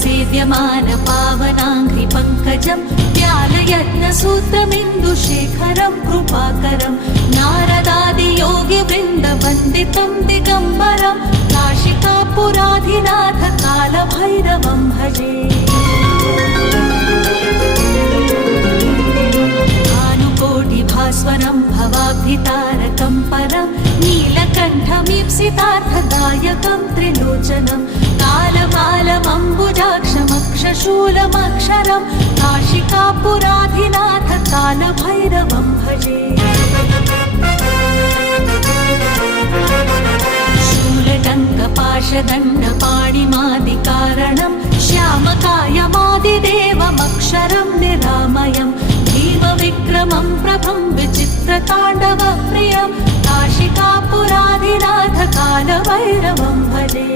सेव्यमान पावनाङ्घ्रि पङ्कजं व्यालयत्नसूत्रमिन्दुशेखरं कृपाकरं नारदादियोगिवृन्दवन्दितं दिगम्बरं काशिकापुराधिनाथ कालभैरवं भजे। भानुकोटिभास्वरं भवाब्धितारकं परं नीलकण्ठमीप्सितार्थदायकं त्रिलोचनं कालकालमम्बुजाक्षमक्षशूलमक्षरं काशिकापुराधिनाथ कालभैरवं भजे। शूलटङ्कपाशदण्डपाणिमादिकारणं श्यामकायमादिदेवमक्षरं निरामयं भीमविक्रमं प्रभं विचित्रताण्डवप्रियं काशिकापुराधिनाथ कालभैरवं भजे।